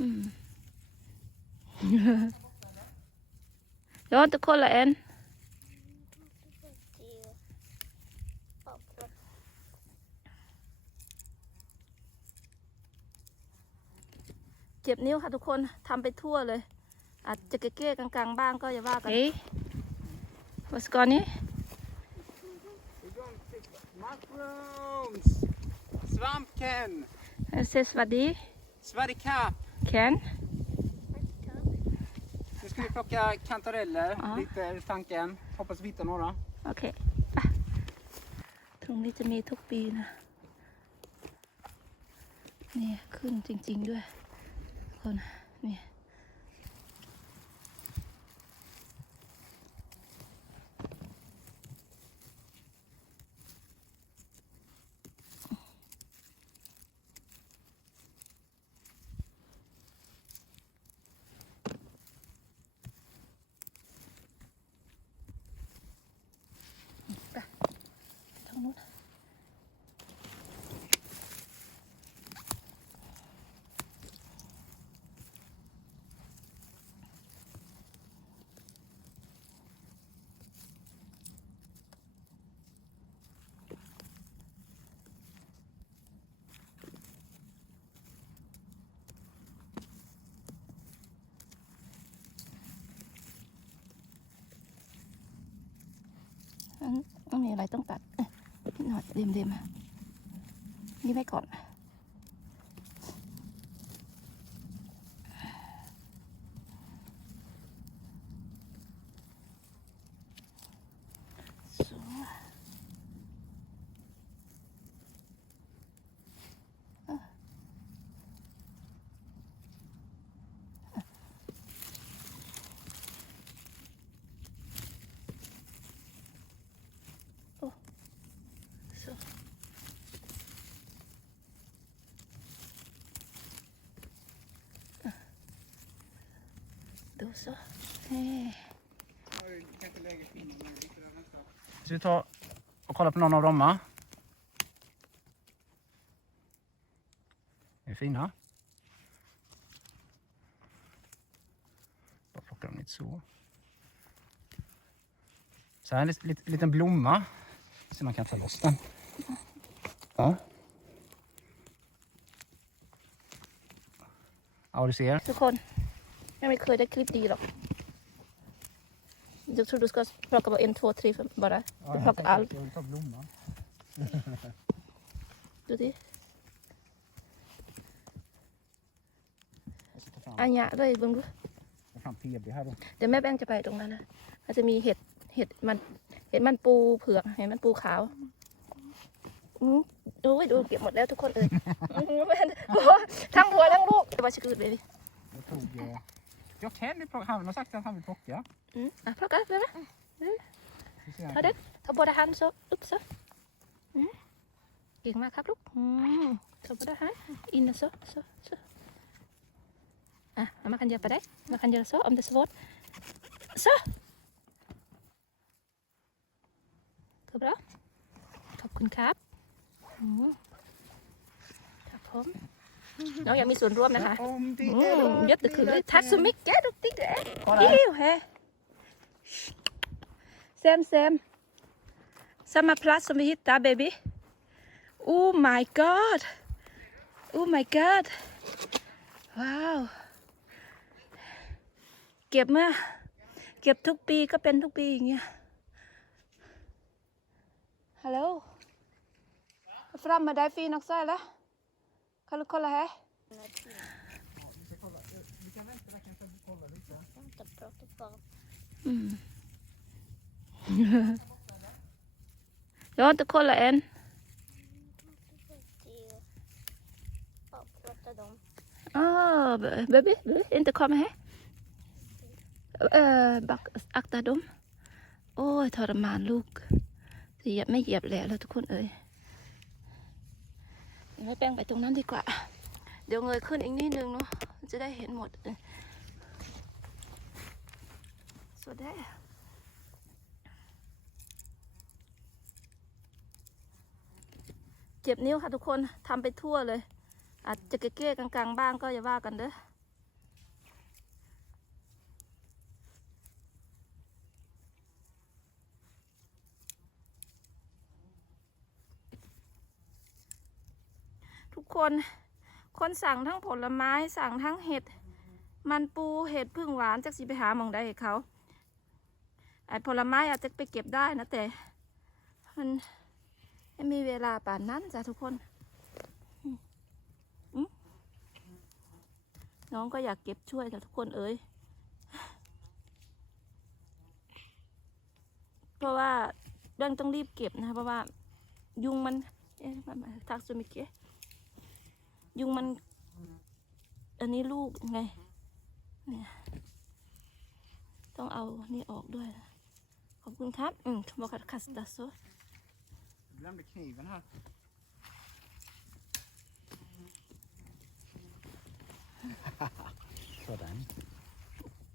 อืมย้อนทุกคนละแอนเจ็บนิ้วค่ะทุกคนทำไปทั่วเลย อาจจะเก้ๆกลางๆบ้างก็อย่าว่ากันเฮ้ย what's going on We're going to pick mushrooms! Svampken! I say สวั สดี Sverikap! แขน Nu ska vi plocka kantareller, Ja. lite ur tanken. Hoppas vi hittar några. โอเคไปตรงนี้จะมีทุกปีนะนี่ขึ้นจริง ๆ ด้วย คนนี่ท ต้องตัดนิดหน่อยเดมเดมๆนี่ไว้ก่อน Då så. Eh. Hey. Så vi ta och kolla på någon av dem. Här. Det är fina. Bara plockar dem lite så. Så här en liten, liten blomma. Så man kan ta loss den. Ja. Ja, du ser. Så ไม่เคยได้คลิปดีหรอก Jag tror du ska plocka bara en, två, tre bara. Du plockar allt. Jag vill ta blomman. Du det. Jag ska ta fram, อันยะด้วยเบึงดู ta fram PB här då. เดี๋ยวแม่แบงค์จะไปตรงนั้นนะมันจะมีเห็ด เห็ดมัน เห็ดมันปูเผือก เห็ดมันปูขาวอือดูดูเก็บหมดแล้วทุกคนเลยทั้งผัวทั้งลูกจะมาชื่อเลย Jag tog... Eh, jag kan ju plocka. Han har sagt att han vill plocka. อืมอะพลอกกันเลยนะ Vi ser här. เอาเด็กเขาบไดหันซะอึ๊บซอืมเก่งมากครับลูกอืมเขาบไดหันอินนะซะซะซอะมาคันเดียวไปได้มาคันเดียวซอมเดสวอตซะขอบคุณขอบคุณครับ อืมครับผม น้องอยากมีส่วนร่วมนะคะ Om det อืม är เยอะตึกคือเลยทักสมิกแกดุกติ๊กเด้ Kolla อิ här. วเฮแซมแซม samma plats som vi hittade baby oh my god oh my god ว้าว เก็บมาเก็บทุกปีก็เป็นทุกปีอย่างเงี้ย ฮัลโหล fram med dig fin också eller? Kan du kolla här? Mm. Jag har inte kollat än. Ah, baby, inte komma här. Uh, back, akta dem. โอ้ยทรมานลูกเหยียบไม่เหยียบแหละแล้วทุกคนเอ่ยเดี๋ยว ให้แป้งไปตรงนั้นดีกว่า เดี๋ยวเงยขึ้นอีกนิดนึงเนาะจะได้เห็นหมดสวัสดีเจ็บนิ้วค่ะทุกคนทำไปทั่วเลย อาจจะเก้ๆกลางๆ บ้างก็อย่าว่ากันเด้อ ทุกคนคนสั่งทั้งผลไม้สั่งทั้งเห็ด มันปูเห็ดพึ่งหวานจากสิไปหามองได้ให้เขาไอผลไม้อาจจะไปเก็บได้นะแต่ มันไม่มีเวลาป่านนั้นจ้ะทุกคนน้องก็อยากเก็บช่วยจ้ะทุกคนเอ้ยเพราะว่าแบงต้องรีบเก็บนะเพราะว่า ยุงมันเอ๊ะมาทักซูมิเกะ ยุงมัน อันนี้ลูกไง เนี่ย ต้องเอานี่ออกด้วยนะขอบคุณครับ อืมบอกคัสตาโซ Glömde kniven här. Sådan.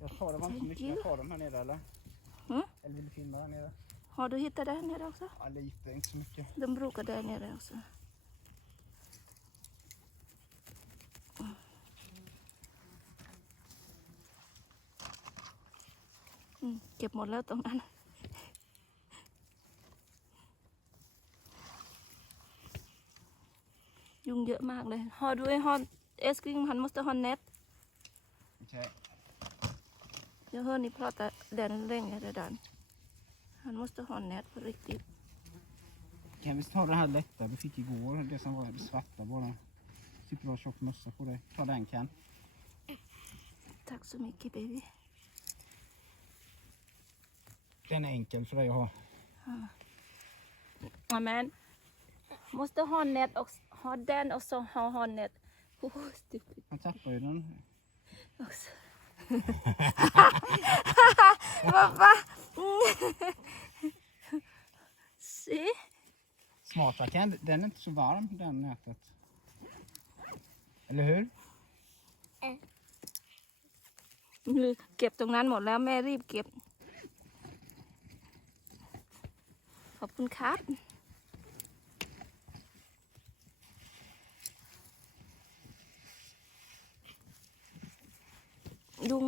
Jag tar dem inte så mycket. Jag tar dem här nere eller? Mm. Eller vill du filma där nere? Har du hittat det här nere också? Ja, lite, inte så mycket. De brukar där nere också. ก็บหมดแล้วตรงนั้น ยุงเยอะมากเลย Har du en hånd, älskling, han måste ha nät. Okej. Jag hör ni prata den länge redan. Han måste ha nät på riktigt. Kan vi ta det här lätta vi fick igår? Det som var det svarta bara. Superbra tjock mössa på dig. Ta den Ken. Tack så mycket baby. Den är enkel för dig att ha. Amen. Måste ha nät och ha den och så ha, ha nät. Oh, stupid Man tappar ju den. också. Pappa! Se. Smart va, Ken. Den är inte så varm den nätet. Eller hur? มือเก็บตรงนั้นหมดแล้วแม่รีบเก็บ ขอบคุณครับยุง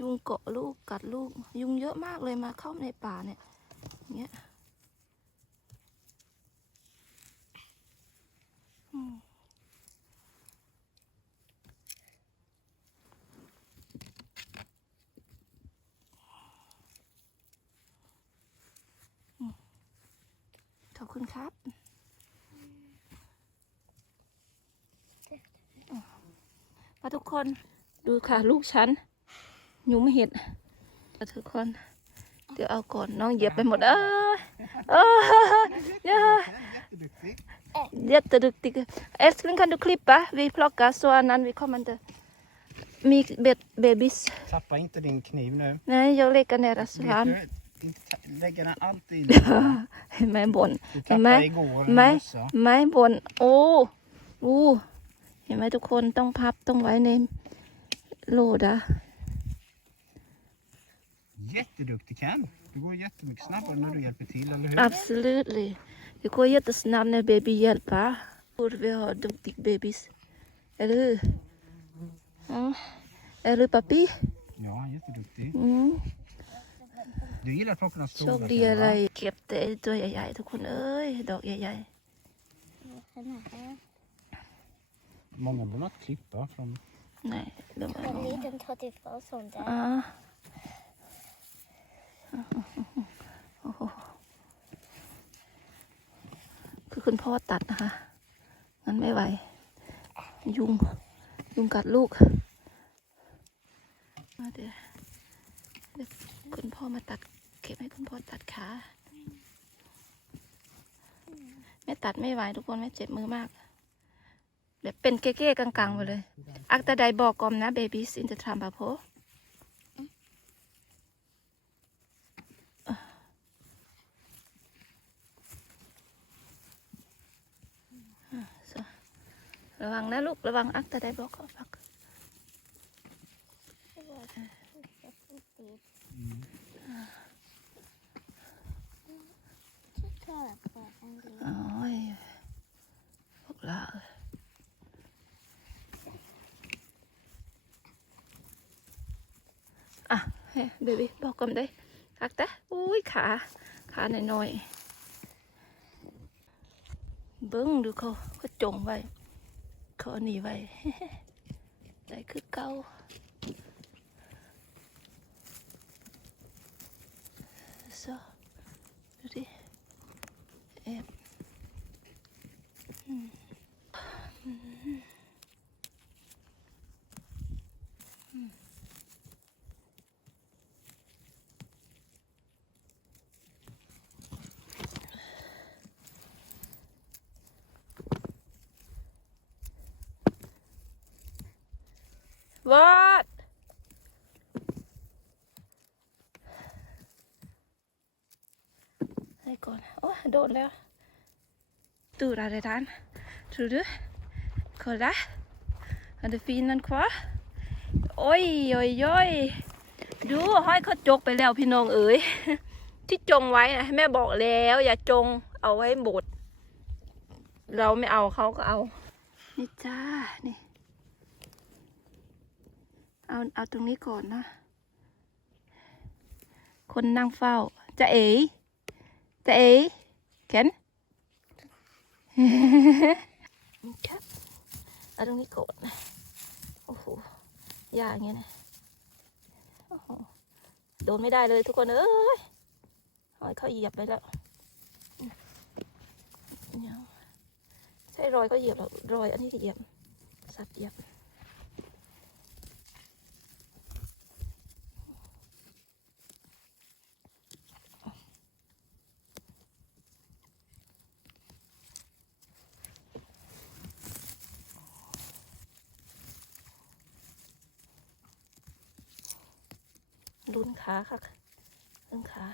ยุงเกาะลูกกัดลูก ยุงเยอะมากเลยมาเข้าในป่าเนี่ยอย่างเงี้ยอืม ขอบ คุณครับ มาทุกคนดูค่ะลูกฉันหยุมเห็ดทุกคน เดี๋ยวเอาก่อนน้องเหยียบไปหมดเออเออเยอะ Jätteduktig. Jätteduktig. Älskling kan du klippa? Vi plockar så annan vi kommer inte. Mik be- bebis. Tappa inte din kniv nu. Nej, jag lägger ner Vet Aslan. Du, inte ta- lägga den alltid i den. Med bon. Du tappade Men- igår en men- mössa. ไม้บนโอ้โอ้เห็นไหมทุกคนต้องพับต้องไว้ในโหลดอะ Jätteduktig Ken. Det går jättemycket snabbare när du hjälper till, eller hur? Absolutely. Det går jättesnabbt när baby hjälper. Borde vi ha duktig bebis. Eller hur? Mm. Eller hur pappi? Ja, jätteduktig. Mm. Du gillar att plocka de โช stora คดี Ken, อะไร va? เก็บแต่ไอ้ตัวใหญ่ๆ ทุกคนเอ้ย ดอกใหญ่ Många borde att klippa från... ๆไหนเดี๋ยวมา En liten tottifar sån där. อ่าโอ้โหคือคุณพ่อตัดนะคะ งั้นไม่ไหว ยุง ยุงกัดลูกอะเดี๋ยวเดี๋ยว คุณพ่อมาตัด เก็บให้คุณพ่อตัดขาแม่ตัดไม่ไหวทุกคนแม่เจ็บมือมาก แบบเป็นเก้ๆกังๆไปเลย อักตาไดบอกกอมนะ babies in the trampo ระวังนะลูก ระวังอักตาไดบอกกอมพัก Kolla på en liten. โอ้ยพวกเราอะเฮ้เบบี้บอกกอมได้คักแต่อุ้ยขา ขาหน่อยๆ เบิ้งดูเขาเขาจงไว้เขาเอาหนีไว้ ได้คือเก่าซอดูดิ แอบอืมอืมอืมวัดให้ก่อน โอ้โดนแล้วตูดอะไรด้านดูดู kolla hade finnen kvar oj oj oj ดูห้อยเขาจกไปแล้วพี่น้องเอ๋ยที่จงไว้นะแม่บอกแล้ว อย่าจงเอาไว้บดเราไม่เอาเขาก็เอา นี่จ้านี่เอาเอาตรงนี้ก่อนนะ คนนั่งเฝ้าจะเอ๋จะเอ๋ เข็นครับเอาตรงนี้ก่อนะโอ้โหยากเงี้ยนะโอ้โหโดนไม่ได้เลยทุกคนเอ้ยหอยเขาเหยียบไปแล้วใช่รอยก็เหยียบหรอรอยอันนี้เหยียบ สัตว์เหยียบ ลุ้นขาค่ะลุ้นขา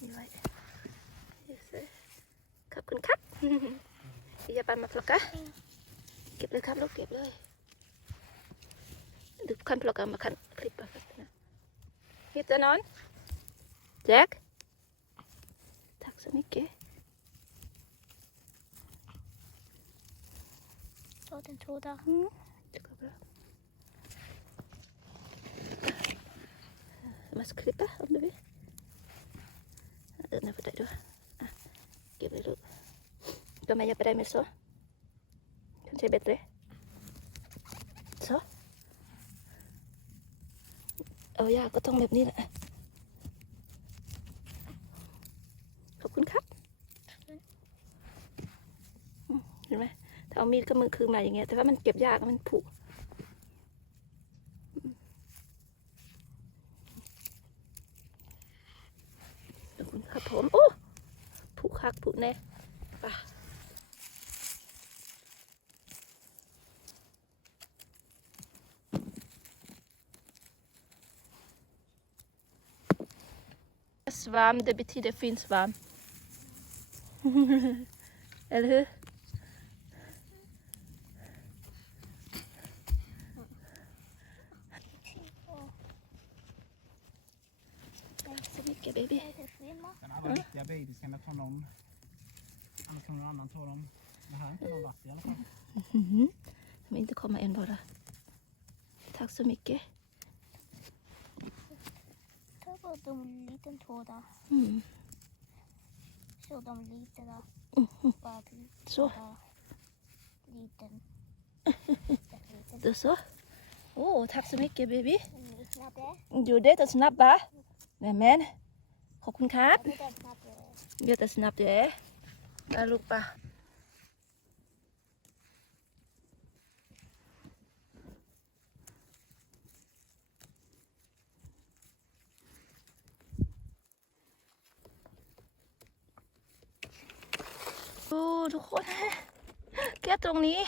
ดีไว้ขอบคุณครับอย่าไปมาพลอกกะเก็บเลยครับลูกเก็บเลย Du kan plocka, man kan klippa fötterna. Hitta någon? Jack? Tack så mycket. Ta den tråda. Mm, det går bra. Man ska klippa om du vill. Den är för dig då. Ah, lugn. Ska man hjälpa dig med så? Kanske är bättre? เอายากก็ต้องแบบนี้แหละ ขอบคุณครับ เห็นไหมถ้าเอามีดก็มือคือมาอย่างเงี้ย แต่ว่ามันเก็บยากมันผุขอบคุณครับผม โอ้ผุคักผุแน่ไป่ะ Svamp, det betyder fin svamp. Eller hur? Tack så mycket baby. Den allra riktiga babys kan jag ta någon. Annars kan någon annan ta dem. Det här är inte någon vatt i alla fall. Mhm. De inte komma än bara. Tack så mycket. Ta bara de liten tråda. Mm. Så de lite då. Mhm. Bara Så, bara liten. liten. då så. Åh, tack så mycket baby. Snabbare. อยู่ได้แต่สนับปะแม่แม่นขอบคุณครับ Det är snabbare. เดี๋ยวแต่สนับเดี๋ยวได้ลูกปะ ดูทุกคนแค่ตรงนี้